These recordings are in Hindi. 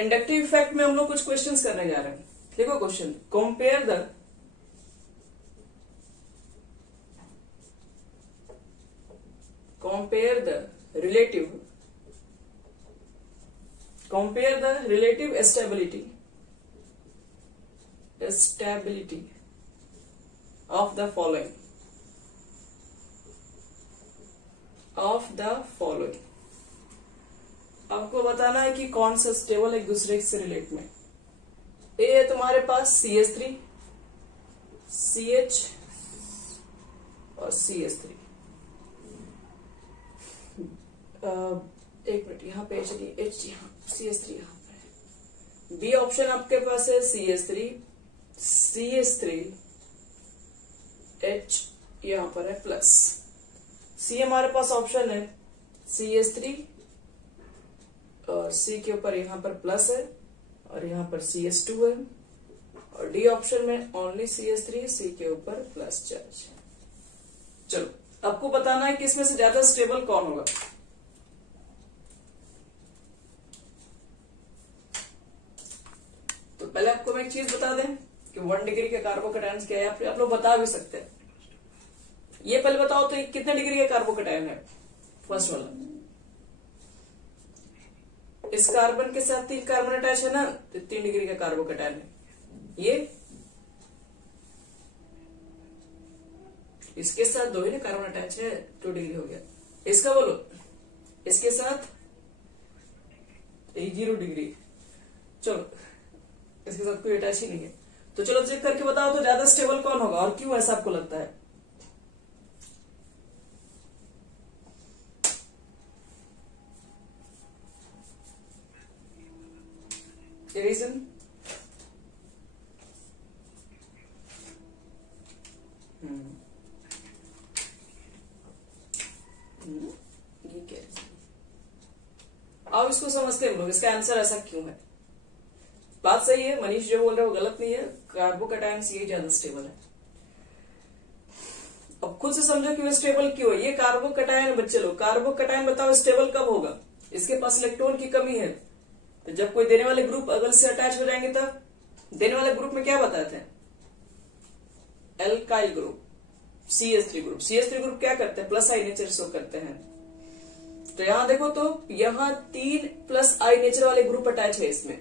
इंडक्टिव इफेक्ट में हम लोग कुछ क्वेश्चंस करने जा रहे हैं। देखो question, compare the relative stability of the following। आपको बताना है कि कौन सा स्टेबल एक दूसरे से रिलेट में। ए है तुम्हारे पास CH3, CH और CH3। एक मिनट, यहाँ पे चलिए H, यहाँ CH3 यहाँ पे। बी ऑप्शन आपके पास है CH3, CH3, H यहाँ पर है प्लस। सी हमारे पास ऑप्शन है CH3 और सी के ऊपर यहाँ पर प्लस है और यहाँ पर CH2 है, और डी ऑप्शन में ओनली CH3, सी के ऊपर प्लस चार्ज है। चलो आपको बताना है कि इसमें से ज्यादा स्टेबल कौन होगा। तो पहले आपको मैं एक चीज बता दें कि 1 डिग्री के कार्बोकैटायन क्या है, आप लोग बता भी सकते हैं। ये पहले बताओ तो कितने डिग्री का कार्बोकैटायन है? फर्स्ट वाला, इस कार्बन के साथ 3 कार्बन अटैच है ना, तो 3 डिग्री का कार्बोकैटायन है। ये इसके साथ 2 ही ना कार्बन अटैच है, 2 डिग्री हो गया। इसका बोलो, इसके साथ 0 डिग्री। चलो इसके साथ कोई अटैच ही नहीं है। तो चलो चेक करके बताओ तो ज्यादा स्टेबल कौन होगा और क्यों ऐसा आपको लगता है? रीजन ये क्या है? अब इसको समझते हैं हम लोग, इसका आंसर ऐसा क्यों है। बात सही है, मनीष जो बोल रहे हैं वो गलत नहीं है। कार्बोकैटायन ये ज्यादा स्टेबल है। अब खुद से समझो कि वो स्टेबल क्यों है। ये कार्बोकैटायन, बच्चे लोग कार्बोकैटायन बताओ स्टेबल कब होगा? इसके पास इलेक्ट्रॉन की कमी है। तो जब कोई देने वाले ग्रुप अगर से अटैच हो जाएंगे तब देने वाले ग्रुप में क्या बताते हैं? Alkyl group, CH3 group. CH3 group क्या करते हैं? प्लस आई नेचर शो करते हैं। तो यहां देखो तो यहां 3 प्लस आई नेचर वाले ग्रुप अटैच है इसमें,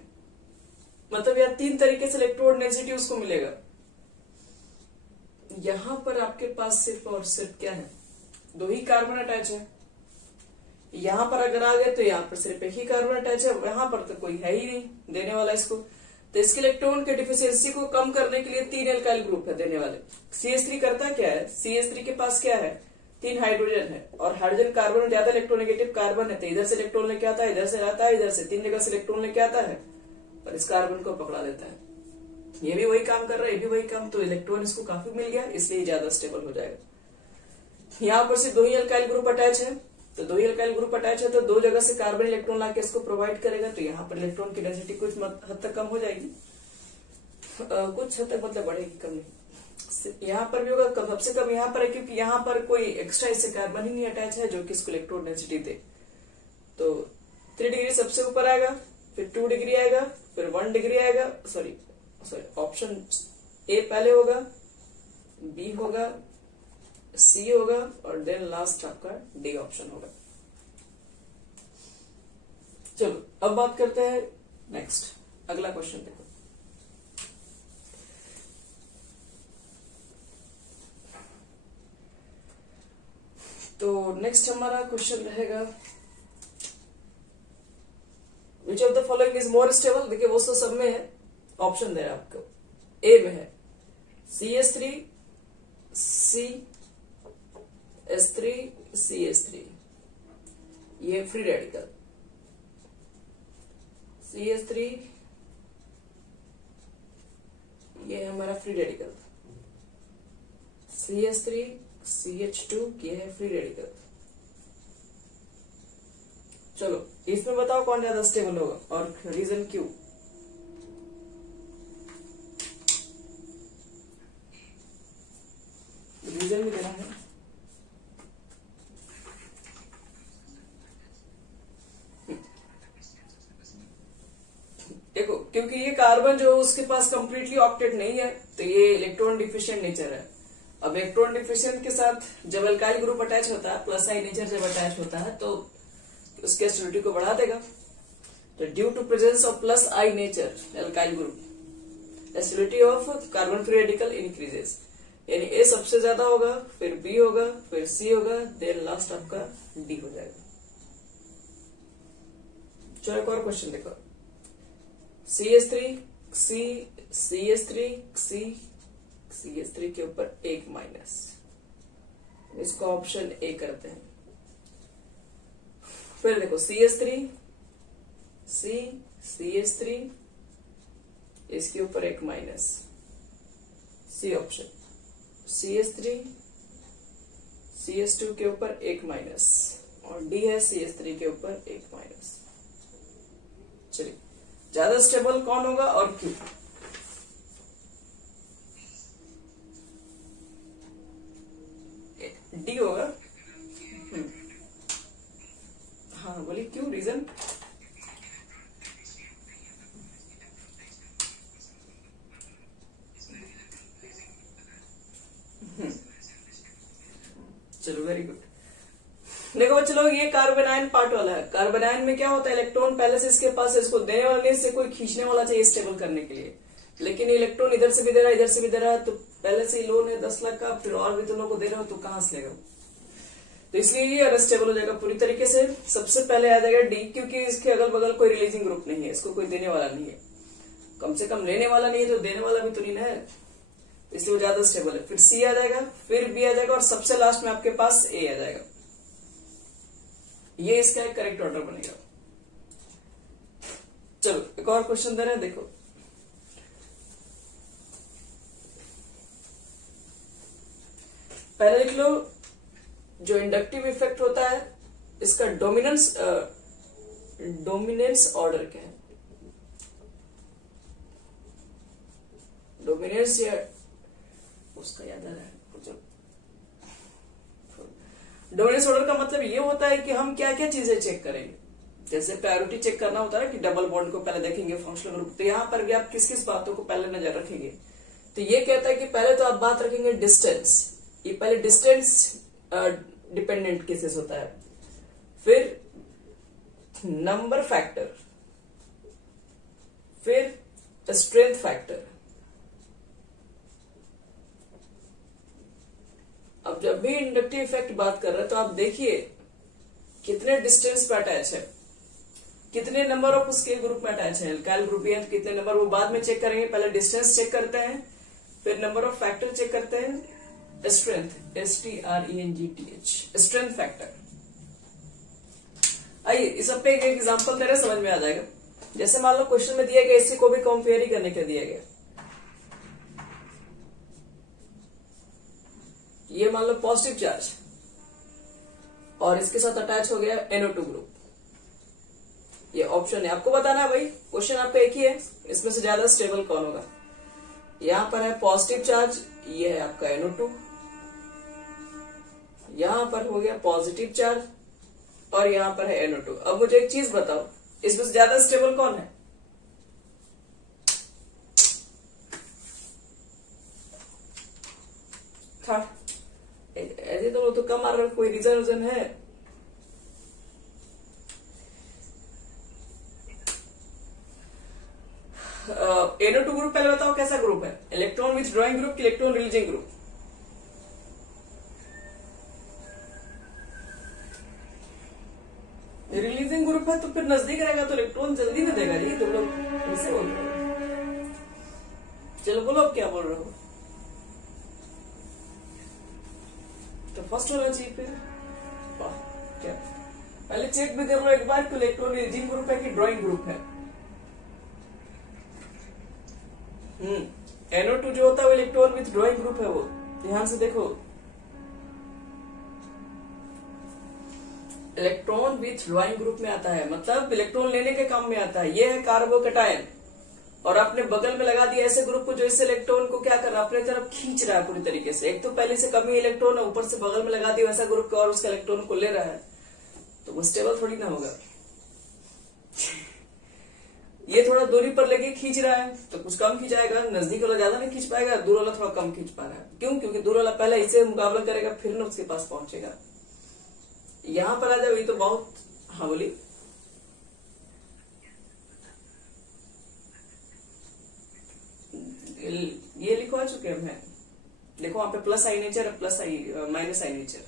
मतलब यहां 3 तरीके से इलेक्ट्रोड डेंसिटी उसको मिलेगा। यहां पर आपके पास सिर्फ और सिर्फ क्या है? 2 ही कार्बन अटैच है। यहां पर अगर आ गए तो यहां पर सिर्फ 1 ही कार्बन अटैच है, यहां पर तो कोई है ही नहीं देने वाला इसको। तो इसके इलेक्ट्रॉन के डिफिशियंसी को कम करने के लिए 3 एल्काइल ग्रुप है देने वाले। CH3 करता क्या है? CH3 के पास क्या है? 3 हाइड्रोजन है, और हाइड्रोजन कार्बन में ज्यादा इलेक्ट्रोनेगेटिव कार्बन है, तो इधर से इलेक्ट्रॉन लेके आता है, इधर से आता है, इधर से 3 जगह से इलेक्ट्रॉन लेके आता है और इस कार्बन को पकड़ा देता है। ये भी वही काम कर रहा है, ये भी वही काम। तो इलेक्ट्रॉन इसको काफी मिल गया, इसलिए ज्यादा स्टेबल हो जाएगा। यहाँ पर सिर्फ 2 ही एल्काइल ग्रुप अटैच है, तो 2 ही एल्काइल ग्रुप अटैच है तो 2 जगह से कार्बन इलेक्ट्रॉन लाके इसको प्रोवाइड करेगा। तो यहाँ पर इलेक्ट्रॉन की डेंसिटी कुछ हद तक कम हो जाएगी, कुछ हद तक मतलब बढ़ेगी, कम नहीं। यहाँ पर भी होगा सबसे कम यहाँ पर है, क्योंकि यहाँ पर कोई एक्स्ट्रा इससे कार्बन ही नहीं अटैच है जो कि इसको इलेक्ट्रॉन डेंसिटी दे। तो 3 डिग्री सबसे ऊपर आएगा, फिर 2 डिग्री आएगा, फिर 1 डिग्री आएगा। सॉरी ऑप्शन ए पहले होगा, बी होगा, सी होगा, और देन लास्ट आपका डी ऑप्शन होगा। चलो अब बात करते हैं नेक्स्ट, अगला क्वेश्चन देखो। तो नेक्स्ट हमारा क्वेश्चन रहेगा, which of the following is more stable. देखिए वो तो सब में है, ऑप्शन दे रहा है आपको। ए में है CH3, S3, CH3, ये फ्री रेडिकल। CH3 ये है हमारा फ्री रेडिकल, CH3, CH2 ये है फ्री रेडिकल। चलो इसमें बताओ कौन ज्यादा स्टेबल होगा और रीजन क्यों? रीजन भी देना है। क्योंकि ये कार्बन जो उसके पास कंप्लीटली ऑक्टेट नहीं है, तो ये इलेक्ट्रॉन डिफिशिएंट नेचर है। अब इलेक्ट्रॉन डिफिशिएंट के साथ जब अल्काइल ग्रुप अटैच होता है, प्लस आई नेचर जब अटैच होता है, तो उसके एसिडिटी को बढ़ा देगा। तो due to presence of plus I nature alkyl group, acidity of carbon free radical increases, यानी ए सबसे ज्यादा होगा, फिर बी होगा, फिर सी होगा, देन लास्ट आपका डी हो जाएगा। चलो एक और क्वेश्चन देखो, CH3 C CH3 C CH3 के ऊपर एक माइनस, इसको ऑप्शन ए करते हैं। फिर देखो CH3 C CH3, इसके ऊपर एक minus, C option. CH3 CH2 के ऊपर एक माइनस, और डी है CH3 के ऊपर एक माइनस। चलिए, ज्यादा स्टेबल कौन होगा और क्यों? डी होगा। हाँ बोलिए, क्यों, रीजन? चलो वेरी गुड। देखो बच्चे लोग, ये कार्बन आयन पार्ट वाला है। कार्बन आयन में क्या होता है, इलेक्ट्रॉन पहले से इसके पास है, इसको देने वाले से कोई खींचने वाला चाहिए स्टेबल करने के लिए, लेकिन इलेक्ट्रॉन इधर से भी दे रहा है, इधर से भी दे रहा है, तो पहले से ही लोन है 10 लाख का, फिर और भी तो लोगों को दे रहे हो, तो कहां से लेगा? तो इसलिए ये अनस्टेबल हो जाएगा पूरी तरीके से। सबसे पहले आ जाएगा डी, क्योंकि इसके अगल बगल कोई रिलीजिंग ग्रुप नहीं है, इसको कोई देने वाला नहीं है, कम से कम लेने वाला नहीं है तो देने वाला भी तो नहीं है, इसलिए वो ज्यादा स्टेबल है। फिर सी आ जाएगा, फिर बी आ जाएगा, और सबसे लास्ट में आपके पास ए आ जाएगा। ये इसका एक करेक्ट ऑर्डर बनेगा। चलो एक और क्वेश्चन दे रहे हैं, देखो पहले लिख लो, जो इंडक्टिव इफेक्ट होता है इसका डोमिनेंस ऑर्डर क्या है? डोमिनेंस या उसका याद आ रहा है, डोमिनेंस ऑर्डर का मतलब ये होता है कि हम क्या क्या चीजें चेक करेंगे। जैसे प्रायोरिटी चेक करना होता है ना, कि डबल बॉन्ड को पहले देखेंगे, फंक्शनल ग्रुप, तो यहां पर भी आप किस किस बातों को पहले नजर रखेंगे। तो ये कहता है कि पहले तो आप बात रखेंगे डिस्टेंस, ये पहले डिस्टेंस डिपेंडेंट केसेस होता है, फिर नंबर फैक्टर, फिर स्ट्रेंथ फैक्टर। अब जब भी इंडक्टिव इफेक्ट बात कर रहे हैं, तो आप देखिए कितने डिस्टेंस पे अटैच है, कितने नंबर ऑफ उसके ग्रुप में अटैच है, अल्काइल ग्रुप है तो कितने नंबर, वो बाद में चेक करेंगे। पहले डिस्टेंस चेक करते हैं, फिर नंबर ऑफ फैक्टर चेक करते हैं, स्ट्रेंथ STRENGTH, स्ट्रेंथ फैक्टर। आइए इस सब पे एक एग्जांपल दे रहे, समझ में आ जाएगा। जैसे मान लो क्वेश्चन में दिया गया, इसी को भी कंपेयर ही करने का दिया गया। ये मान लो पॉजिटिव चार्ज, और इसके साथ अटैच हो गया NO2 ग्रुप। ये ऑप्शन है, आपको बताना है भाई, क्वेश्चन आपका एक ही है, इसमें से ज्यादा स्टेबल कौन होगा। यहां पर है पॉजिटिव चार्ज, ये है आपका NO2, यहां पर हो गया पॉजिटिव चार्ज, और यहां पर है NO2। अब मुझे एक चीज बताओ, इसमें से ज्यादा स्टेबल कौन है? थर्ड। ऐसे तो कम आ रहा, कोई रीजन है? NO2 ग्रुप पहले बताओ कैसा ग्रुप है, इलेक्ट्रॉन विथ ड्रॉइंग ग्रुप कि electron releasing group? Releasing group है तो फिर नजदीक रहेगा, तो इलेक्ट्रॉन जल्दी में देगा जी। तुम लोग कैसे बोल रहे हो? चलो बोलो अब क्या बोल रहे हो। तो फर्स्ट होना चाहिए फिर। वाह क्या, पहले चेक भी कर लो एक बार कि इलेक्ट्रॉन रिलीजिंग ग्रुप है कि ड्रॉइंग ग्रुप है। NO2 जो होता है वो इलेक्ट्रॉन विथ ड्रॉइंग ग्रुप है, वो ध्यान से देखो, इलेक्ट्रॉन विथ ड्रॉइंग ग्रुप में आता है, मतलब इलेक्ट्रॉन लेने के काम में आता है। ये है कार्बोकैटायन, और आपने बगल में लगा दिया ऐसे ग्रुप को जो इस इलेक्ट्रॉन को क्या कर रहा है, अपने तरफ खींच रहा है पूरी तरीके से। एक तो पहले से कमी इलेक्ट्रॉन है, ऊपर से बगल में लगा दिया वैसा ग्रुप का, और उसका इलेक्ट्रॉन को ले रहा है, तो वो स्टेबल थोड़ी ना होगा। ये थोड़ा दूरी पर लेके खींच रहा है तो कुछ कम खिंचाएगा, नजदीक वाला ज्यादा नहीं खींच पाएगा, दूर वाला थोड़ा कम खींच पा रहा है। क्यों? क्योंकि दूर वाला पहले इससे मुकाबला करेगा फिर ना उसके पास पहुंचेगा। यहां पर आ जाओ, ये तो बहुत, हाँ बोली, ये लिखवा चुके हैं। देखो वहां पे प्लस आई नेचर है, प्लस आई माइनस आई नेचर,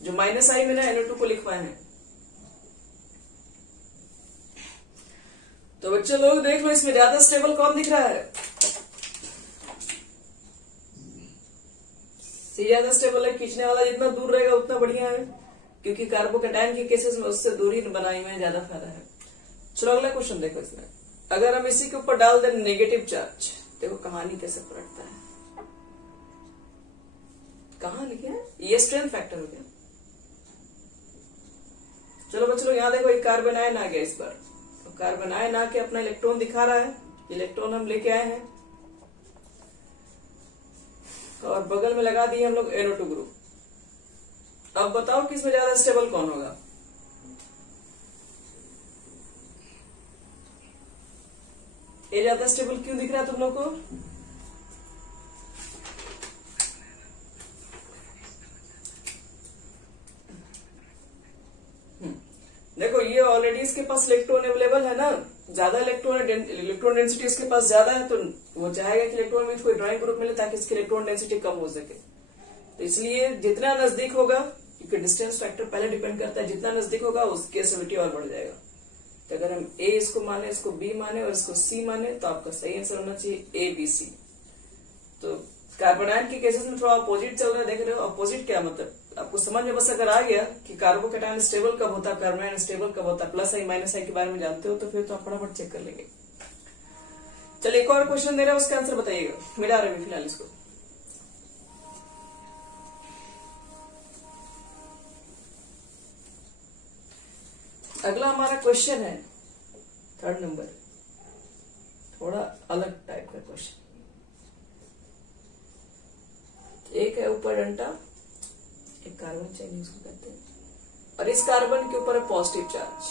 जो माइनस आई में ना NO2 को लिखवाए हैं। तो बच्चों लोग देख लो, इसमें ज्यादा स्टेबल कौन दिख रहा है? सी ज्यादा स्टेबल है, खींचने वाला जितना दूर रहेगा उतना बढ़िया है, क्योंकि कार्बोकेटायन के केसेस में उससे दूरी बनाने में ज्यादा फायदा है। चलो अगला क्वेश्चन देखो। इसमें अगर हम इसी के ऊपर डाल दें नेगेटिव चार्ज, देखो कहानी कैसे पलटता है। कहां लिखे हैं? ये स्ट्रेंथ फैक्टर हो गया। चलो बच्चों यहां देखो, एक कार्बन आयन आ गया इस पर, तो कार्बन आयन आके अपना इलेक्ट्रॉन दिखा रहा है, इलेक्ट्रॉन हम लेके आए हैं और बगल में लगा दिए हम लोग NO2 ग्रुप। अब बताओ किसमें ज्यादा स्टेबल कौन होगा? ये ज्यादा स्टेबल क्यों दिख रहा है तुम लोग को? देखो ये ऑलरेडी इसके पास इलेक्ट्रॉन अवेलेबल है ना, ज्यादा इलेक्ट्रॉन डेंसिटी इसके पास ज्यादा है, तो वो चाहेगा कि इलेक्ट्रॉन में कोई ड्राइंग ग्रुप मिले ताकि इसकी इलेक्ट्रॉन डेंसिटी कम हो सके। तो इसलिए जितना नजदीक होगा, क्योंकि डिस्टेंस फैक्टर पहले डिपेंड करता है, जितना नजदीक होगा उसकी एसिडिटी और बढ़ जाएगा। तो अगर हम A इसको माने, इसको B माने और इसको C माने, तो आपका सही आंसर होना चाहिए ABC। तो कार्बन आयन के केसेस में थोड़ा अपोजिट चल रहा है, देख रहे हो? अपोजिट क्या मतलब? आपको समझ में बस अगर आ गया कि कार्बोकेटायन स्टेबल कब होता है, कार्बन आयन स्टेबल कब होता है, प्लस आई माइनस आई के बारे में जानते हो, तो फिर तो आप फटाफट चेक कर लेंगे। चलिए एक और क्वेश्चन दे रहा है, उसका आंसर बताइएगा, मिला रहे फिलहाल इसको। अगला हमारा क्वेश्चन है 3rd नंबर, थोड़ा अलग टाइप का क्वेश्चन। एक है ऊपर डंटा, एक कार्बन चेन उसको कहते हैं, और इस कार्बन के ऊपर है पॉजिटिव चार्ज।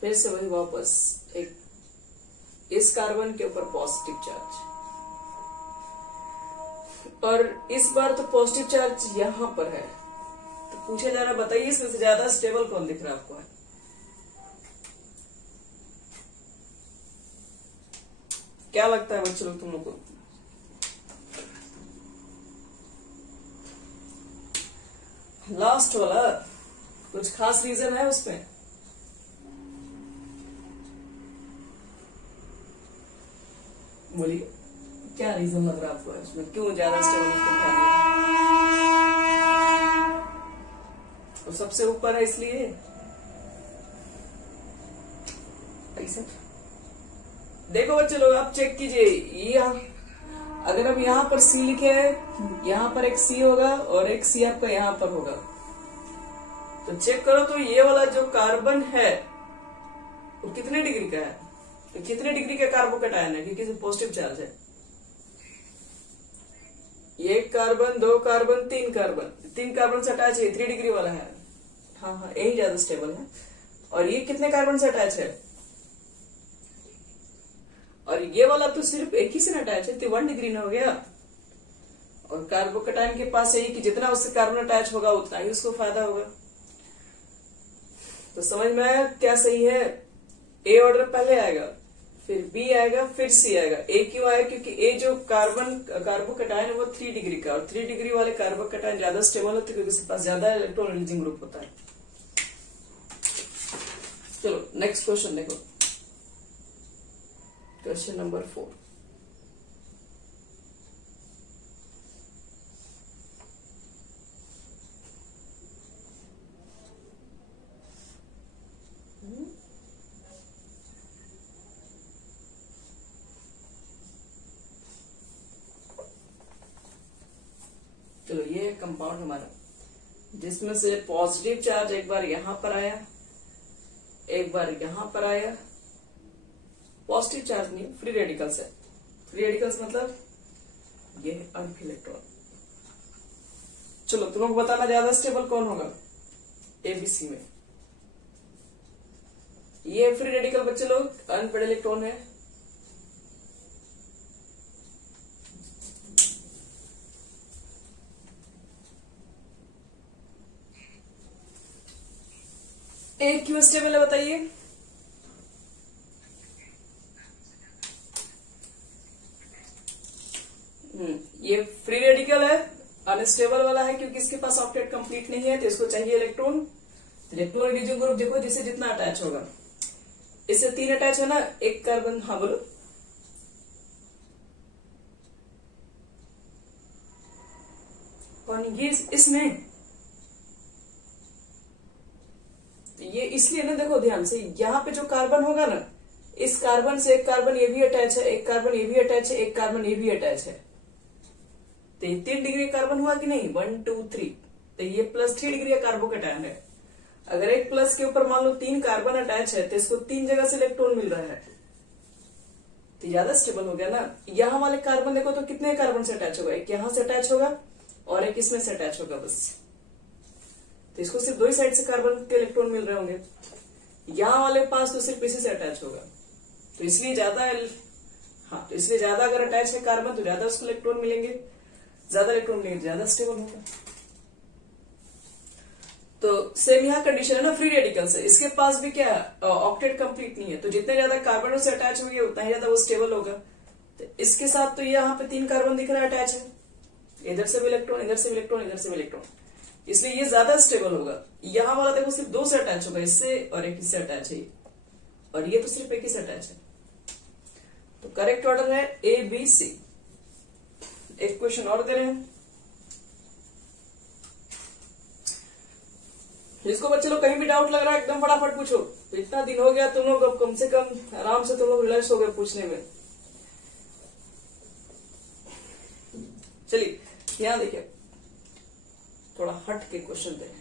फिर से वही वापस, एक इस कार्बन के ऊपर पॉजिटिव चार्ज, और इस बार तो पॉजिटिव चार्ज यहां पर है। तो पूछे जा रहा, बताइए इसमें से ज्यादा स्टेबल कौन दिख रहा है आपको? है क्या लगता है बच्चों लोग तुम लोग को? लास्ट वाला, कुछ खास रीजन है उसमें? बोलिए क्या रीजन लग रहा है आपको इसमें, क्यों ज्यादा स्टेबल उसको ध्यान है? तो सबसे ऊपर है इसलिए ऐसा। देखो बच्चे लोग आप चेक कीजिए, ये अगर हम यहाँ पर C लिखे हैं, यहाँ पर एक C होगा और एक C आपका यहाँ पर होगा, तो चेक करो तो ये वाला जो कार्बन है वो कितने डिग्री का है? तो कितने डिग्री का कार्बोकेटायन है, क्योंकि पॉजिटिव चार्ज है। एक कार्बन, दो कार्बन, तीन कार्बन से अटैच है, 3 डिग्री वाला है। हाँ हाँ, यही ज्यादा स्टेबल है। और ये कितने कार्बन से अटैच है? और ये वाला तो सिर्फ एक ही से अटैच है, तो 1 डिग्री ना हो गया। और कार्बोकेटायन के पास यही कि जितना उससे कार्बन अटैच होगा उतना ही उसको फायदा होगा। तो समझ में आया क्या सही है? ए ऑर्डर पहले आएगा, फिर बी आएगा, फिर सी आएगा। ए क्यों आएगा? क्योंकि ए जो कार्बोकेटायन है वो 3 डिग्री का, और 3 डिग्री वाले कार्बोकेटायन ज्यादा स्टेबल होते हैं क्योंकि उसके पास ज्यादा इलेक्ट्रॉन रिलीजिंग ग्रुप होता है। चलो नेक्स्ट क्वेश्चन देखो, क्वेश्चन नंबर 4। चलो ये है कंपाउंड हमारा, जिसमें से पॉजिटिव चार्ज एक बार यहां पर आया, एक बार यहां पर आया। पॉजिटिव चार्ज नहीं, फ्री रेडिकल्स है। फ्री रेडिकल्स मतलब ये है अर्थ इलेक्ट्रॉन। चलो तुम लोग बताना ज्यादा स्टेबल कौन होगा एबीसी में? ये फ्री रेडिकल बच्चे लोग अनपेड इलेक्ट्रॉन है। एक क्यों स्टेबल है बताइए? ये फ्री रेडिकल है, अनस्टेबल वाला है क्योंकि इसके पास ऑक्टेट कंप्लीट नहीं है, तो इसको चाहिए इलेक्ट्रॉन। इलेक्ट्रॉन रिड्यूसिंग ग्रुप देखो जिससे जितना अटैच होगा, इससे 3 अटैच है ना, एक कार्बन। हाँ बोलो। कौन? ये इसमें ये इसलिए ना, देखो ध्यान से, यहाँ पे जो कार्बन होगा ना, इस कार्बन से एक कार्बन ये भी अटैच है, एक कार्बन ये भी अटैच है, एक कार्बन ये भी अटैच है, तो 3 डिग्री कार्बन हुआ कि नहीं? 1 2 3, तो ये +3 डिग्री का कार्बोकेटायन है। अगर एक प्लस के ऊपर मान लो 3 कार्बन अटैच है, तो इसको 3 जगह से इलेक्ट्रॉन मिल रहा है, तो ज्यादा स्टेबल हो गया ना। यहाँ वाले कार्बन देखो तो कितने कार्बन से अटैच होगा? एक यहाँ से अटैच होगा और एक इसमें से अटैच होगा बस, तो इसको सिर्फ 2 ही साइड से कार्बन के इलेक्ट्रॉन मिल रहे होंगे। यहाँ वाले पास तो सिर्फ इसी से अटैच होगा, तो इसलिए ज्यादा। हाँ, तो इसलिए ज्यादा अगर अटैच है कार्बन तो ज्यादा उसको इलेक्ट्रॉन मिलेंगे, ज्यादा इलेक्ट्रॉन मिलेंगे, ज्यादा स्टेबल होगा। तो सेम यहाँ कंडीशन है ना फ्री रेडिकल से। इसके पास भी क्या है? ऑक्टेट कंप्लीट नहीं है, तो जितने ज्यादा कार्बन से अटैच होंगे उतना ही ज्यादा वो स्टेबल होगा। तो इसके साथ तो यहाँ पे 3 कार्बन दिख रहा है अटैच है, इधर से भी इलेक्ट्रॉन, इधर से भी इलेक्ट्रॉन, इधर से भी इलेक्ट्रॉन, इसलिए ये ज्यादा स्टेबल होगा। यहाँ वाला देखो सिर्फ 2 से अटैच होगा, इससे और एक इससे अटैच है, और ये तो सिर्फ एक ही से अटैच है। तो करेक्ट ऑर्डर है ए बी सी। एक क्वेश्चन और दे रहे हैं, जिसको बच्चे लोग कहीं भी डाउट लग रहा है एकदम फटाफट पूछो। तो इतना दिन हो गया तुम लोग, अब कम से कम आराम से तुम लोग रिलैक्स हो गए पूछने में। चलिए यहां देखिए, थोड़ा हट के क्वेश्चन दे।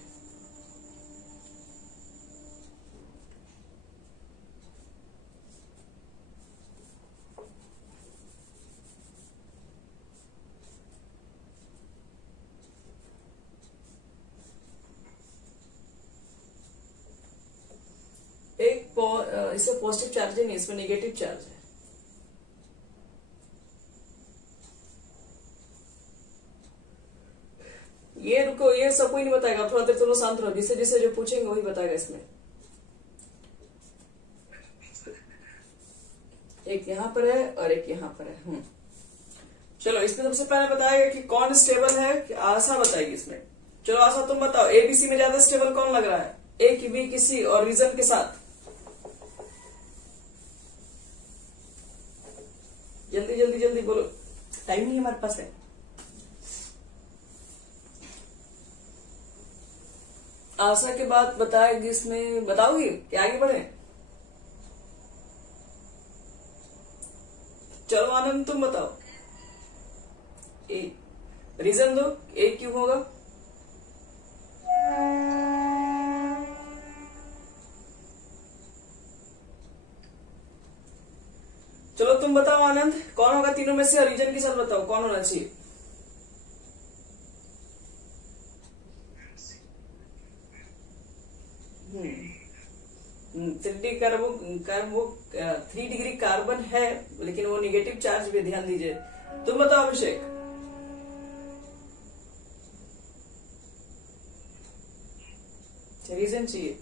इसमें पॉजिटिव चार्ज है नहीं, इसमें नेगेटिव चार्ज है। ये रुको, ये सब कोई नहीं बताएगा, थोड़ा देर तुम शांत रहो, जिसे जिसे जो पूछेंगे वही बताएगा। इसमें एक यहाँ पर है और एक यहाँ पर है। चलो इसमें सबसे पहले बताएगा कि कौन स्टेबल है, कि आशा बताएगी इसमें। चलो आशा तुम बताओ, एबीसी में ज्यादा स्टेबल कौन लग रहा है? ए की, बी की, सी, और रीजन के साथ जल्दी जल्दी जल्दी बोलो, टाइम नहीं हमारे पास है। आशा के बाद बताएगी इसमें, बताओगी कि आगे बढ़े? चलो आनंद तुम बताओ, ए रीजन दो, ए क्यों होगा? चलो तुम बताओ आनंद, कौन होगा तीनों में से? रीजन के साथ बताओ कौन होना चाहिए? थ्री डिग्री कार्बन है, लेकिन वो निगेटिव चार्ज भी, ध्यान दीजिए। तुम बताओ अभिषेक। रीजन चाहिए।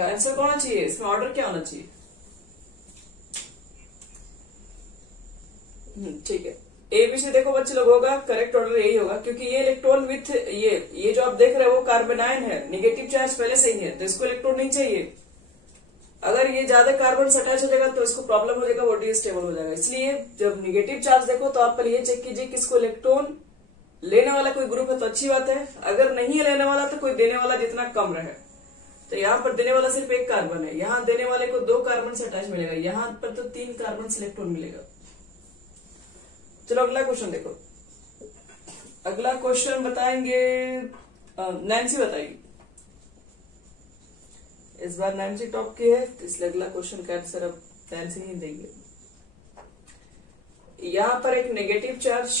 आंसर कौन होना चाहिए इसमें? ऑर्डर क्या होना चाहिए? ठीक है, एबीसी देखो बच्चे लोग होगा, करेक्ट ऑर्डर यही होगा, क्योंकि ये इलेक्ट्रॉन विथ ये जो आप देख रहे हो वो कार्बोनाइन है, निगेटिव चार्ज पहले से ही है, तो इसको इलेक्ट्रॉन नहीं चाहिए। अगर ये ज्यादा कार्बन से अटैच हो जाएगा तो इसको प्रॉब्लम हो जाएगा, वो डिस्टेबल हो जाएगा। इसलिए जब निगेटिव चार्ज देखो तो आप पहले ये चेक कीजिए कि इसको इलेक्ट्रॉन लेने वाला कोई ग्रुप है तो अच्छी बात है, अगर नहीं लेने वाला तो कोई देने वाला जितना कम रहे। तो यहाँ पर देने वाला सिर्फ 1 कार्बन है, यहाँ देने वाले को 2 कार्बन से अटैच मिलेगा, यहाँ पर तो 3 कार्बन से इलेक्ट्रॉन मिलेगा। चलो अगला क्वेश्चन देखो। अगला क्वेश्चन बताएंगे नैन्सी बताएगी। इस बार नैन्सी टॉप की है, इसलिए अगला क्वेश्चन का आंसर अब नैन्सी ही देंगे। यहां पर एक नेगेटिव चार्ज,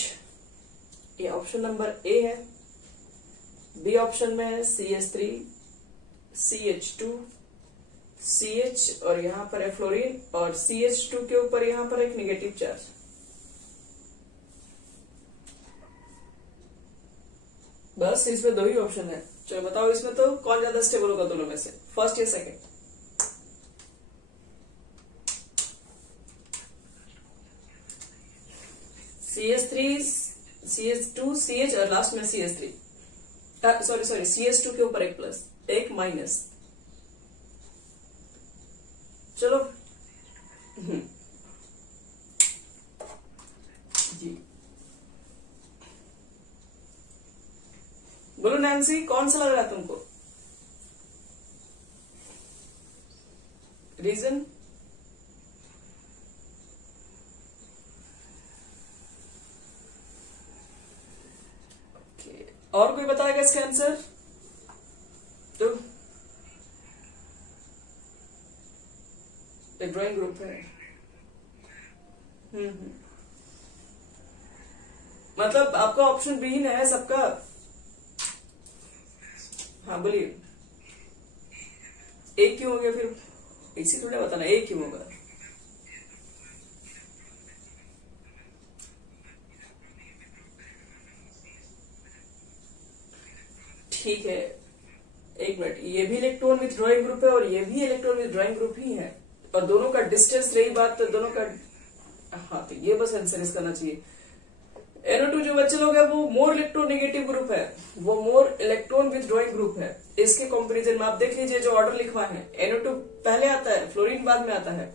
ये ऑप्शन नंबर ए है। बी ऑप्शन में है CH3, CH2, CH और यहां पर है फ्लोरीन, और CH2 के ऊपर यहां पर एक नेगेटिव चार्ज। बस इसमें दो ही ऑप्शन है। चलो बताओ इसमें तो कौन ज्यादा स्टेबल होगा दोनों में से, फर्स्ट या सेकंड? CH3, CH2, CH और लास्ट में CH3, सॉरी CH2 के ऊपर एक प्लस एक माइनस। चलो जी बोलो नैन्सी, कौन सा लग रहा है तुमको? रीजन? और कोई बताएगा इसका आंसर? तो एक ड्राइंग ग्रुप है। मतलब आपका ऑप्शन बी है सबका? हाँ बोलिए, एक क्यों हो गया फिर? इसी थोड़ा बताना एक क्यों होगा। ठीक है, एक मिनट, ये भी इलेक्ट्रॉन विथ ड्राइंग ग्रुप है और ये भी इलेक्ट्रॉन विथ ड्राइंग ग्रुप ही है, और दोनों का डिस्टेंस रही बात तो दोनों का, हाँ तो ये बस आंसर करना चाहिए। NO2 जो बच्चे लोग है वो मोर इलेक्ट्रोनेगेटिव ग्रुप है, वो more electron with drawing group है। इसके कंपैरिजन में आप देख लीजिए जो ऑर्डर लिखवा है, NO2 पहले आता है, फ्लोरीन बाद में आता है।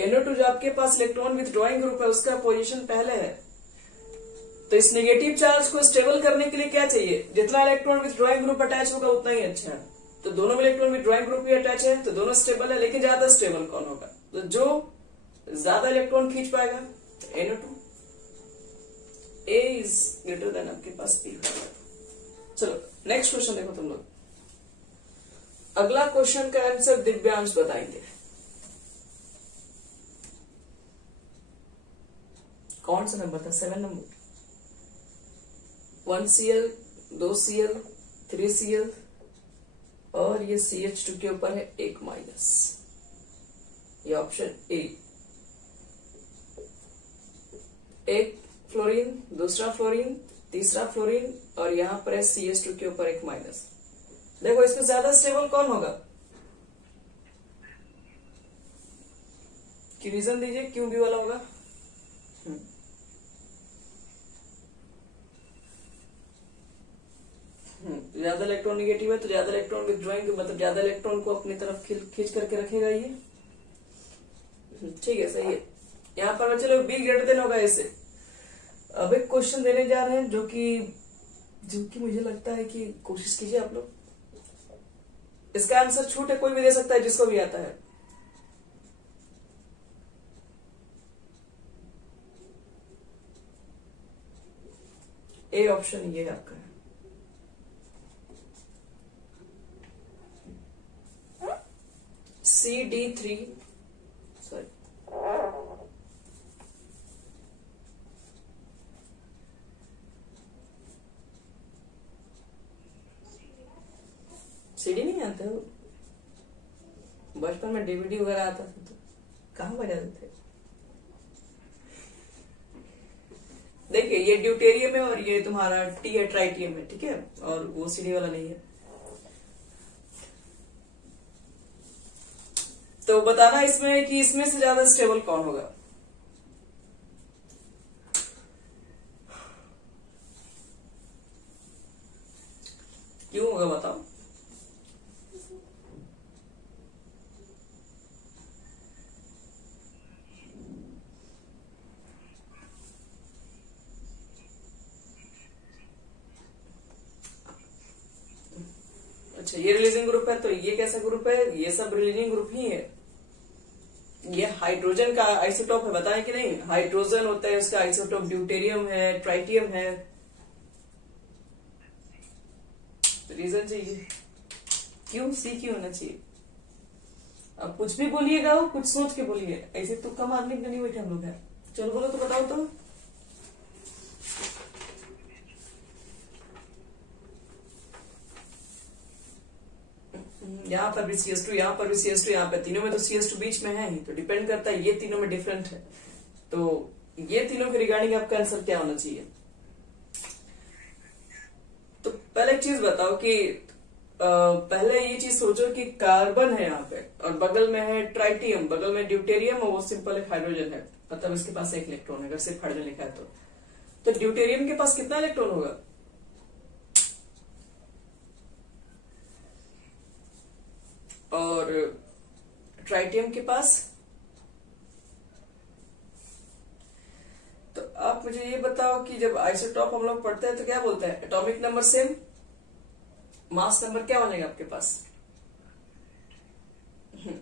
NO2 जो आपके पास इलेक्ट्रॉन विथ ड्राइंग ग्रुप है उसका पोजीशन पहले है। तो इस नेगेटिव चार्ज को स्टेबल करने के लिए क्या चाहिए? जितना electron with drawing group attach होगा उतना ही अच्छा है। तो दोनों में electron with drawing group he attach है तो दोनों स्टेबल है, लेकिन ज्यादा स्टेबल कौन होगा? तो जो ज्यादा इलेक्ट्रॉन खींच पाएगा NO2। A is greater than आपके पास B। चलो नेक्स्ट क्वेश्चन देखो तुम लोग। अगला क्वेश्चन का आंसर दिव्यांश बताएंगे। कौन सा नंबर था? 7 नंबर। 1Cl, 2Cl, 3Cl और ये CH2 के ऊपर है एक माइनस। ये ऑप्शन ए। एक फ्लोरीन, दूसरा फ्लोरीन, तीसरा फ्लोरीन और यहां पर है CH2 के ऊपर एक माइनस। देखो इसमें ज्यादा स्टेबल कौन होगा? कि रीजन दीजिए क्यों बी वाला होगा? ज्यादा इलेक्ट्रॉन निगेटिव है तो ज्यादा इलेक्ट्रॉन विथड्रॉइंग, मतलब ज्यादा इलेक्ट्रॉन को अपनी तरफ खींच करके रखेगा ये। ठीक है, सही है। यहाँ पर बच्चे लोग बी ग्रेटर देन होगा ऐसे। अब एक क्वेश्चन देने जा रहे हैं जो कि मुझे लगता है कि कोशिश कीजिए आप लोग। इसका आंसर छूट है, कोई भी दे सकता है जिसको भी आता है। ए ऑप्शन ये आपका है। CD3, सॉरी CD नहीं आता है। बचपन में DVD वगैरह आता था तो कहाँ बजाते थे। देखिए ये ड्यूटेरियम है और ये तुम्हारा टी है, ट्राइटियम है, ठीक है, और वो CD वाला नहीं है। तो बताना इसमें कि इसमें से ज्यादा स्टेबल कौन होगा। क्यों होगा बताओ। अच्छा ये रिलीजिंग ग्रुप है तो ये कैसा ग्रुप है? ये सब रिलीजिंग ग्रुप ही है। ये हाइड्रोजन का आइसोटॉप है, बताएं कि नहीं? हाइड्रोजन होता है उसका आइसोटॉप, ड्यूटेरियम है, ट्राइटियम है। रीजन चाहिए क्यों? सी क्यों होना चाहिए? अब कुछ भी बोलिएगा वो कुछ सोच के बोलिए, ऐसे तुक्का मारने के नहीं बैठे हम लोग हैं। चलो बोलो तो बताओ तो। यहाँ पर भी CS2, यहाँ पर भी CS2, यहाँ पे तीनों में तो CS2 बीच में है ही, तो डिपेंड करता है ये तीनों में डिफरेंट है, तो ये तीनों के रिगार्डिंग आपका आंसर क्या होना चाहिए? तो पहले एक चीज बताओ कि पहले ये चीज सोचो कि कार्बन है यहाँ पे और बगल में है ट्राइटियम, बगल में ड्यूटेरियम और वो सिंपल एक हाइड्रोजन है, मतलब इसके पास एक इलेक्ट्रॉन है अगर सिर्फ हाइड्रोजन लिखा है तो ड्यूटेरियम के पास कितना इलेक्ट्रॉन होगा? और ट्राइटियम के पास? तो आप मुझे ये बताओ कि जब आइसोटॉप हम लोग पढ़ते हैं तो क्या बोलते हैं? Atomic number same, mass number क्या बनेगा आपके पास?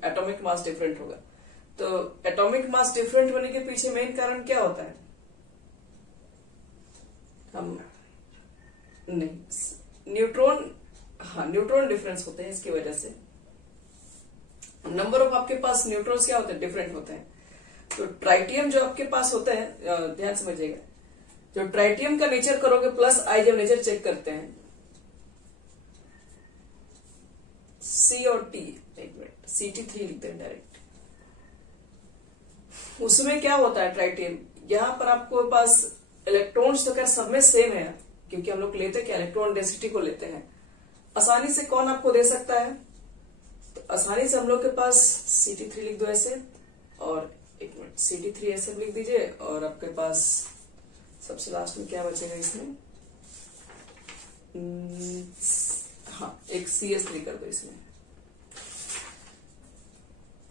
एटॉमिक मास डिफरेंट होगा। तो एटॉमिक मास डिफरेंट होने के पीछे मेन कारण क्या होता है? हम नहीं, न्यूट्रॉन, हाँ न्यूट्रॉन डिफरेंस होते हैं, इसकी वजह से नंबर ऑफ आपके पास न्यूट्रॉन्स क्या होते हैं? डिफरेंट होते हैं। तो ट्राइटियम जो आपके पास होता है, ध्यान समझिएगा, जो ट्राइटियम का नेचर करोगे प्लस आई जब नेचर चेक करते हैं, C और T, एक मिनट, CT3 लिखते हैं डायरेक्ट, उसमें क्या होता है? ट्राइटियम यहाँ पर आपको पास इलेक्ट्रॉन्स तो क्या सब में सेम है, क्योंकि हम लोग लेते क्या? इलेक्ट्रॉन डेंसिटी को लेते हैं। आसानी से कौन आपको दे सकता है? तो आसानी से हम लोग के पास CT3 लिख दो ऐसे, और एक मिनट CT3 ऐसे लिख दीजिए, और आपके पास सबसे लास्ट में क्या बचेगा इसमें? हाँ, एक CS3 कर दो इसमें,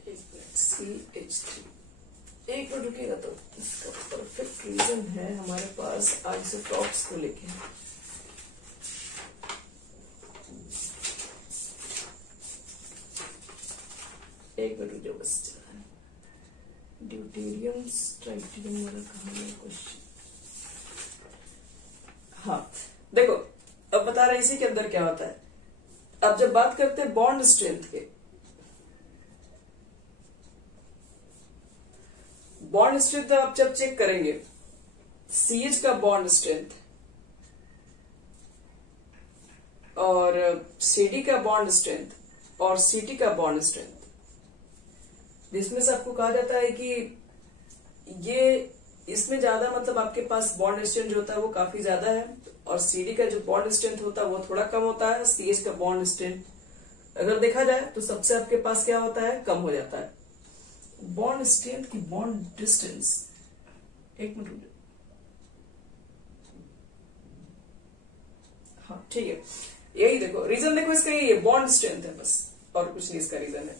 एक मिनट CH3, एक मिनट रुकेगा तो इसका परफेक्ट रीजन है हमारे पास आइसोटॉप्स को लेके। एक मिनट रुक जाओ बस, चला है ड्यूटेरियम ट्राइटियम वाला कहाँ है क्वेश्चन? हाँ देखो, अब बता रहे इसी के अंदर क्या होता है। अब जब बात करते हैं बॉन्ड स्ट्रेंथ के, बॉन्ड स्ट्रेंथ आप जब चेक करेंगे, CH का बॉन्ड स्ट्रेंथ और CD का बॉन्ड स्ट्रेंथ और CT का बॉन्ड स्ट्रेंथ, जिसमें से आपको कहा जाता है कि ये इसमें ज्यादा, मतलब आपके पास बॉन्ड स्ट्रेंथ जो होता है वो काफी ज्यादा है, और CD का जो बॉन्ड स्ट्रेंथ होता है वो थोड़ा कम होता है। CH का बॉन्ड स्ट्रेंथ अगर देखा जाए तो सबसे आपके पास क्या होता है? कम हो जाता है। बॉन्ड स्ट्रेंथ की बॉन्ड डिस्टेंस, एक मिनट, हाँ ठीक है, यही देखो रीजन, देखो इसका ये बॉन्ड स्ट्रेंथ है बस, और कुछ नहीं इसका रीजन है।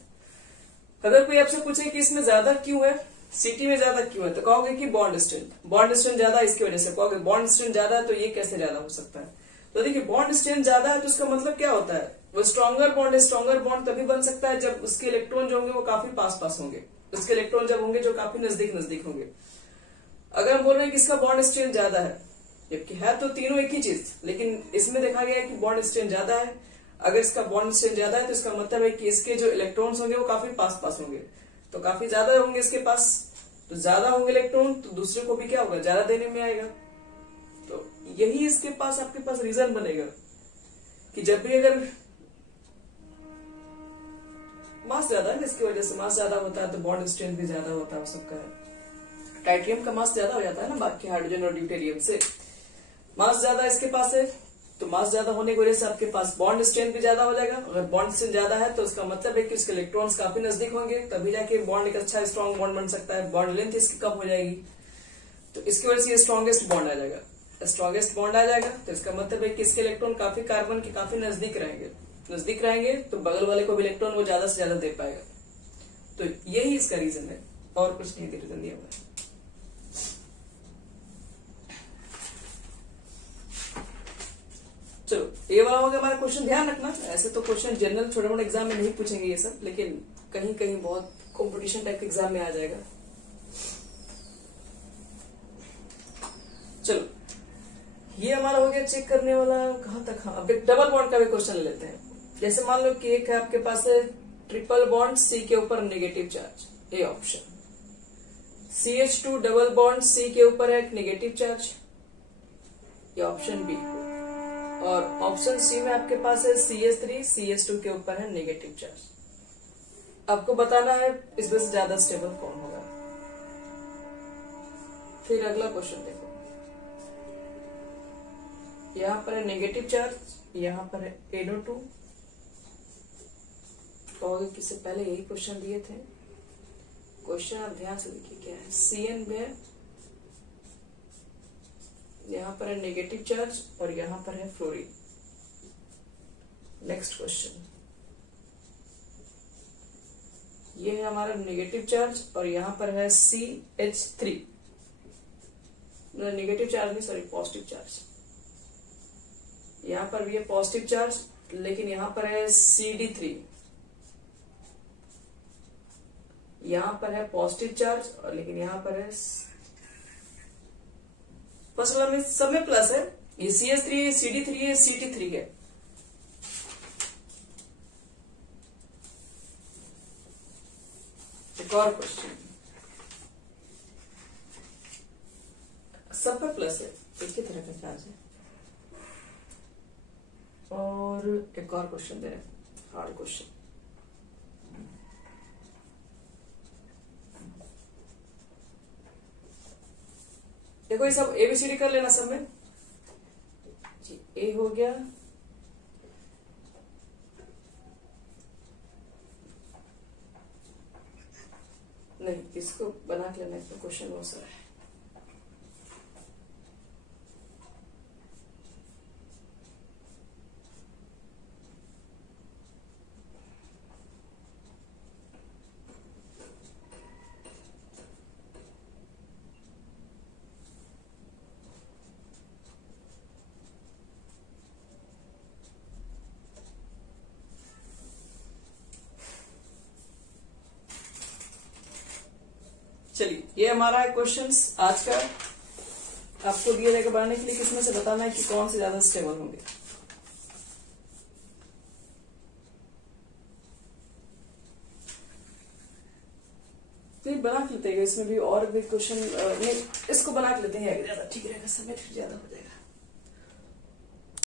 अगर कोई आपसे पूछे कि इसमें ज्यादा क्यों है, CT में ज्यादा क्यों है, तो कहोगे कि बॉन्ड स्ट्रेंथ ज्यादा, इसकी वजह से कहोगे बॉन्ड स्ट्रेंथ ज्यादा है, तो ये कैसे ज्यादा हो सकता है? तो देखिए बॉन्ड स्ट्रेंथ ज्यादा है तो उसका मतलब क्या होता है? वो स्ट्रॉन्गर बॉन्ड है। स्ट्रॉन्गर बॉन्ड तभी बन सकता है जब उसके इलेक्ट्रॉन जो होंगे वो काफी पास पास होंगे, उसके इलेक्ट्रॉन जब होंगे जो काफी नजदीक नजदीक होंगे। अगर हम बोल रहे हैं कि इसका बॉन्ड स्ट्रेंथ ज्यादा है, जबकि है तो तीनों एक ही चीज, लेकिन इसमें देखा गया है कि बॉन्ड स्ट्रेंथ ज्यादा है। अगर इसका बॉन्ड स्ट्रेंथ ज्यादा है तो इसका मतलब है कि इसके जो इलेक्ट्रॉन्स होंगे वो काफी पास पास होंगे, तो काफी ज्यादा होंगे इसके पास, तो ज्यादा होंगे इलेक्ट्रॉन, तो दूसरे को भी क्या होगा? ज्यादा देने में आएगा। तो यही इसके पास आपके पास रीजन बनेगा कि जब भी अगर मास ज्यादा है, इसकी वजह से मास ज्यादा होता है तो बॉन्ड स्ट्रेंथ भी ज्यादा होता है सबका। टाइटेनियम का मास ज्यादा हो जाता है ना बाकी हाइड्रोजन और ड्यूटेरियम से, मास ज्यादा इसके पास है, तो मास ज्यादा होने की वजह से आपके पास बॉन्ड स्ट्रेंथ भी ज्यादा हो जाएगा। अगर बॉन्ड स्ट्रेंथ ज्यादा है तो उसका मतलब है कि उसके इलेक्ट्रॉन्स काफी नजदीक होंगे, तभी जाके बॉन्ड एक अच्छा स्ट्रॉन्ग बॉन्ड बन सकता है। बॉन्ड लेंथ इसकी कम हो जाएगी, तो इसकी वजह से ये स्ट्रॉन्गेस्ट बॉन्ड आ जाएगा। स्ट्रॉन्गेस्ट बॉन्ड आ जाएगा तो इसका मतलब है कि इसके इलेक्ट्रॉन काफी कार्बन के काफी नजदीक रहेंगे, तो बगल वाले को भी इलेक्ट्रॉन वो ज्यादा से ज्यादा दे पाएगा। तो यही इसका रीजन है, और कुछ नहीं रीजन दिया हुआ है। चलो ये वाला हो गया हमारा क्वेश्चन। ध्यान रखना, ऐसे तो क्वेश्चन जनरल छोटे मोटे एग्जाम में नहीं पूछेंगे ये सब, लेकिन कहीं कहीं बहुत कंपटीशन टाइप के एग्जाम में आ जाएगा। चलो ये हमारा हो गया चेक करने वाला, कहां तक। हाँ, अब एक डबल बॉन्ड का भी क्वेश्चन ले लेते हैं। जैसे मान लो कि एक है आपके पास है ट्रिपल बॉन्ड सी के ऊपर negative charge, A option. CH2 double bond C के ऊपर है एक नेगेटिव चार्ज, ये ऑप्शन बी। और ऑप्शन सी में आपके पास है CH3 CH2 के ऊपर है नेगेटिव चार्ज। आपको बताना है इसमें से ज्यादा स्टेबल कौन होगा। फिर अगला क्वेश्चन देखो, यहां पर है नेगेटिव चार्ज, यहां पर है NO2। कहोगे कि इससे पहले यही क्वेश्चन दिए थे। क्वेश्चन आप ध्यान से देखिए क्या है। CN में यहां पर है नेगेटिव चार्ज और यहां पर है फ्लोरीन। नेक्स्ट क्वेश्चन, ये है हमारा नेगेटिव चार्ज और यहां पर है CH3, नेगेटिव चार्ज नहीं सॉरी पॉजिटिव चार्ज। यहां पर भी है पॉजिटिव चार्ज, लेकिन यहां पर है CD3, यहां पर है पॉजिटिव चार्ज और लेकिन यहां पर है फर्स्ट वाला में सब में प्लस है। ये CH3 है, CD3 है, CT3 है। एक और क्वेश्चन, सब पर प्लस है, एक ही तरह का चार्ज है। और एक और क्वेश्चन दे रहे हैं, हार्ड क्वेश्चन। देखो ये सब ABCD कर लेना सब में जी। ए हो गया, नहीं इसको बना के लेना, इसमें क्वेश्चन बहुत सारा है। चलिए ये हमारा क्वेश्चंस आज का आपको दिया जाएगा बनाने के लिए। किसमें से बताना है कि कौन से ज्यादा स्टेबल होंगे। तो बना के लेते हैं, इसमें भी और भी क्वेश्चन नहीं, इसको बना के लेते हैं ज्यादा ठीक रहेगा, समय फिर ज्यादा हो जाएगा।